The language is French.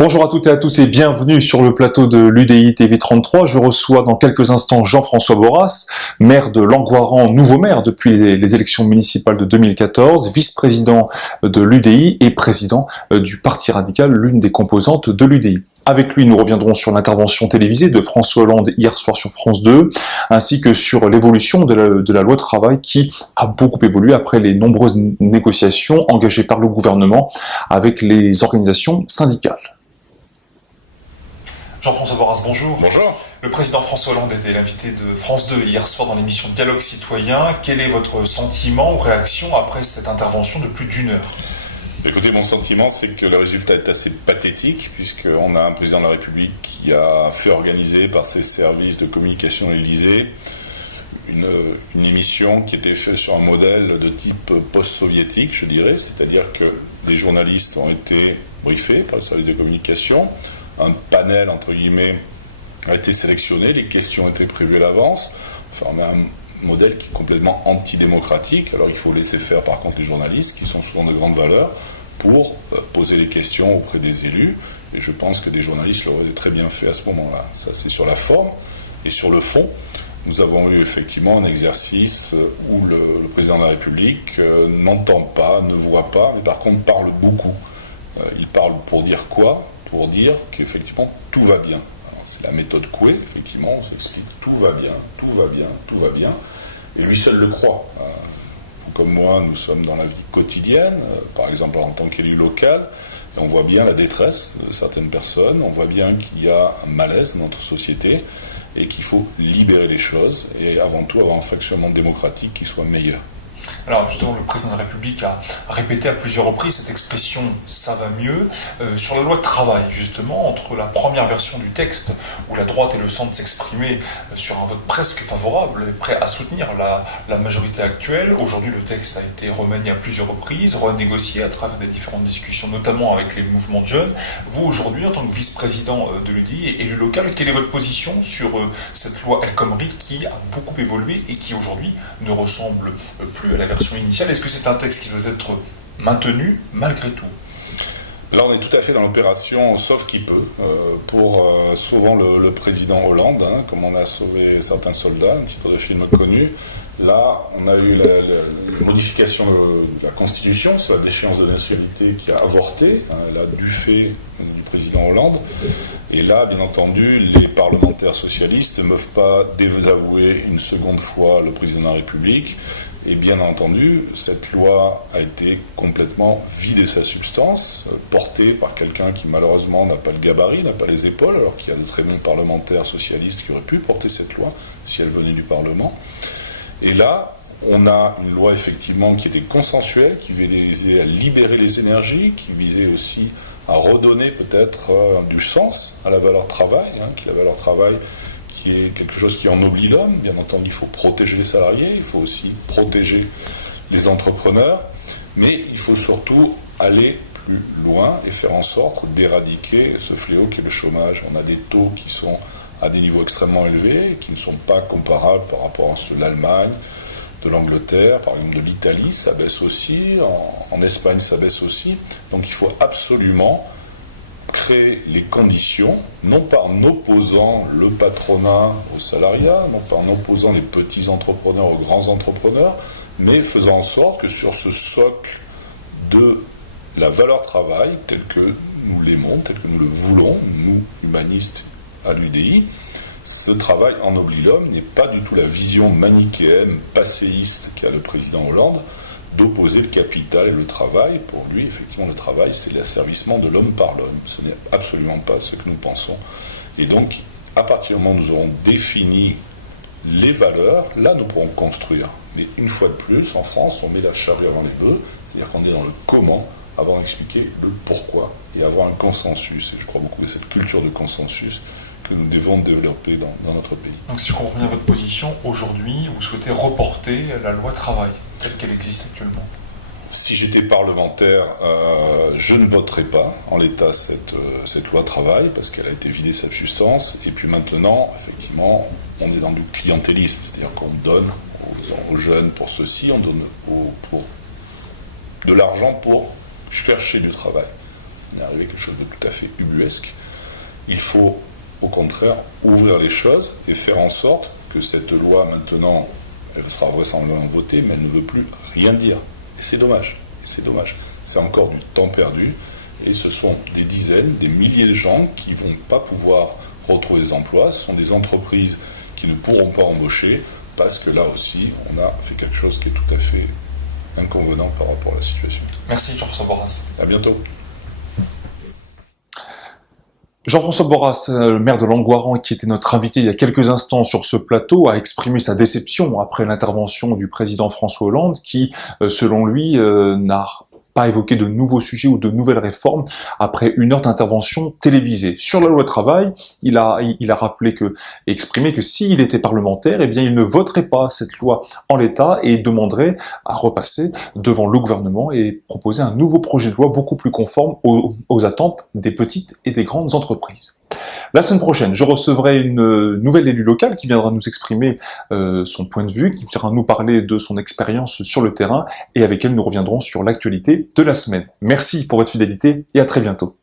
Bonjour à toutes et à tous et bienvenue sur le plateau de l'UDI TV33. Je reçois dans quelques instants Jean-François Borras, maire de Langoiran, nouveau maire depuis les élections municipales de 2014, vice-président de l'UDI et président du Parti radical, l'une des composantes de l'UDI. Avec lui, nous reviendrons sur l'intervention télévisée de François Hollande hier soir sur France 2, ainsi que sur l'évolution de la loi travail qui a beaucoup évolué après les nombreuses négociations engagées par le gouvernement avec les organisations syndicales. Jean-François Borras, bonjour. Bonjour. Le président François Hollande était l'invité de France 2 hier soir dans l'émission Dialogue Citoyen. Quel est votre sentiment ou réaction après cette intervention de plus d'1 heure ? Écoutez, mon sentiment, c'est que le résultat est assez pathétique, puisqu'on a un président de la République qui a fait organiser par ses services de communication à l'Élysée une émission qui était faite sur un modèle de type post-soviétique, je dirais, c'est-à-dire que les journalistes ont été briefés par le service de communication, un panel, entre guillemets, a été sélectionné, les questions ont été prévues à l'avance. Enfin, on a un modèle qui est complètement antidémocratique. Alors il faut laisser faire, par contre, les journalistes, qui sont souvent de grande valeur, pour poser les questions auprès des élus. Et je pense que des journalistes l'auraient très bien fait à ce moment-là. Ça, c'est sur la forme. Et sur le fond, nous avons eu effectivement un exercice où le président de la République n'entend pas, ne voit pas, mais par contre parle beaucoup. Il parle pour dire quoi ? Pour dire qu'effectivement tout va bien. Alors, c'est la méthode Coué, effectivement, on s'explique tout va bien, tout va bien, tout va bien, et lui seul le croit. Vous comme moi, nous sommes dans la vie quotidienne, par exemple en tant qu'élu local, et on voit bien la détresse de certaines personnes, on voit bien qu'il y a un malaise dans notre société, et qu'il faut libérer les choses, et avant tout avoir un fonctionnement démocratique qui soit meilleur. Alors justement, le président de la République a répété à plusieurs reprises cette expression « ça va mieux » sur la loi de travail, justement, entre la première version du texte, où la droite et le centre s'exprimaient sur un vote presque favorable et prêt à soutenir la majorité actuelle. Aujourd'hui, le texte a été remanié à plusieurs reprises, renégocié à travers des différentes discussions, notamment avec les mouvements de jeunes. Vous, aujourd'hui, en tant que vice-président de l'UDI et élu local, quelle est votre position sur cette loi El Khomri qui a beaucoup évolué et qui, aujourd'hui, ne ressemble plus à la version initiale? Est-ce que c'est un texte qui doit être maintenu malgré tout? Là, on est tout à fait dans l'opération sauve qui peut, pour sauvant le président Hollande, comme on a sauvé certains soldats, un titre de film connu. Là, on a eu la modification de la Constitution sur la déchéance de nationalité qui a avorté, là, du fait du président Hollande. Et là, bien entendu, les parlementaires socialistes ne peuvent pas désavouer une seconde fois le président de la République. Et bien entendu, cette loi a été complètement vidée de sa substance, portée par quelqu'un qui malheureusement n'a pas le gabarit, n'a pas les épaules, alors qu'il y a de très bons parlementaires socialistes qui auraient pu porter cette loi si elle venait du Parlement. Et là, on a une loi effectivement qui était consensuelle, qui visait à libérer les énergies, qui visait aussi à redonner peut-être du sens à la valeur travail, qui la valeur travail qui est quelque chose qui ennoblit l'homme. Bien entendu, il faut protéger les salariés, il faut aussi protéger les entrepreneurs, mais il faut surtout aller plus loin et faire en sorte d'éradiquer ce fléau qui est le chômage. On a des taux qui sont à des niveaux extrêmement élevés, qui ne sont pas comparables par rapport à ceux de l'Allemagne, de l'Angleterre, par exemple de l'Italie, ça baisse aussi, en Espagne ça baisse aussi. Donc il faut absolument créer les conditions, non pas en opposant le patronat au salariat, non pas en opposant les petits entrepreneurs aux grands entrepreneurs, mais faisant en sorte que sur ce socle de la valeur travail, tel que nous l'aimons, tel que nous le voulons, nous, humanistes à l'UDI, ce travail ennoblit l'homme, n'est pas du tout la vision manichéenne, passéiste qu'a le président Hollande, d'opposer le capital et le travail. Pour lui, effectivement, le travail, c'est l'asservissement de l'homme par l'homme. Ce n'est absolument pas ce que nous pensons. Et donc, à partir du moment où nous aurons défini les valeurs, là, nous pourrons construire. Mais une fois de plus, en France, on met la charrue avant les bœufs, c'est-à-dire qu'on est dans le comment, avant d'expliquer le pourquoi, et avoir un consensus. Et je crois beaucoup à cette culture de consensus que nous devons développer dans notre pays. Donc si je comprends bien votre position, aujourd'hui, vous souhaitez reporter la loi travail, telle qu'elle existe actuellement? Si j'étais parlementaire, je ne voterais pas en l'état cette loi travail, parce qu'elle a été vidée de sa substance. Et puis maintenant, effectivement, on est dans du clientélisme, c'est-à-dire qu'on donne aux jeunes pour ceci, on donne pour de l'argent pour chercher du travail. On est arrivé à quelque chose de tout à fait ubuesque. Il faut, au contraire, ouvrir les choses et faire en sorte que cette loi, maintenant, elle sera vraisemblablement votée, mais elle ne veut plus rien dire. Et c'est dommage. C'est encore du temps perdu. Et ce sont des dizaines, des milliers de gens qui ne vont pas pouvoir retrouver des emplois. Ce sont des entreprises qui ne pourront pas embaucher parce que là aussi, on a fait quelque chose qui est tout à fait inconvenant par rapport à la situation. Merci Jean-François Borras. À bientôt. Jean-François Borras, le maire de Langoiran, qui était notre invité il y a quelques instants sur ce plateau, a exprimé sa déception après l'intervention du président François Hollande, qui, selon lui, n'a pas évoqué de nouveaux sujets ou de nouvelles réformes après une heure d'intervention télévisée. Sur la loi travail, il a rappelé et exprimé que s'il était parlementaire, eh bien, il ne voterait pas cette loi en l'état et demanderait à repasser devant le gouvernement et proposer un nouveau projet de loi beaucoup plus conforme aux attentes des petites et des grandes entreprises. La semaine prochaine, je recevrai une nouvelle élue locale qui viendra nous exprimer son point de vue, qui viendra nous parler de son expérience sur le terrain et avec elle nous reviendrons sur l'actualité de la semaine. Merci pour votre fidélité et à très bientôt.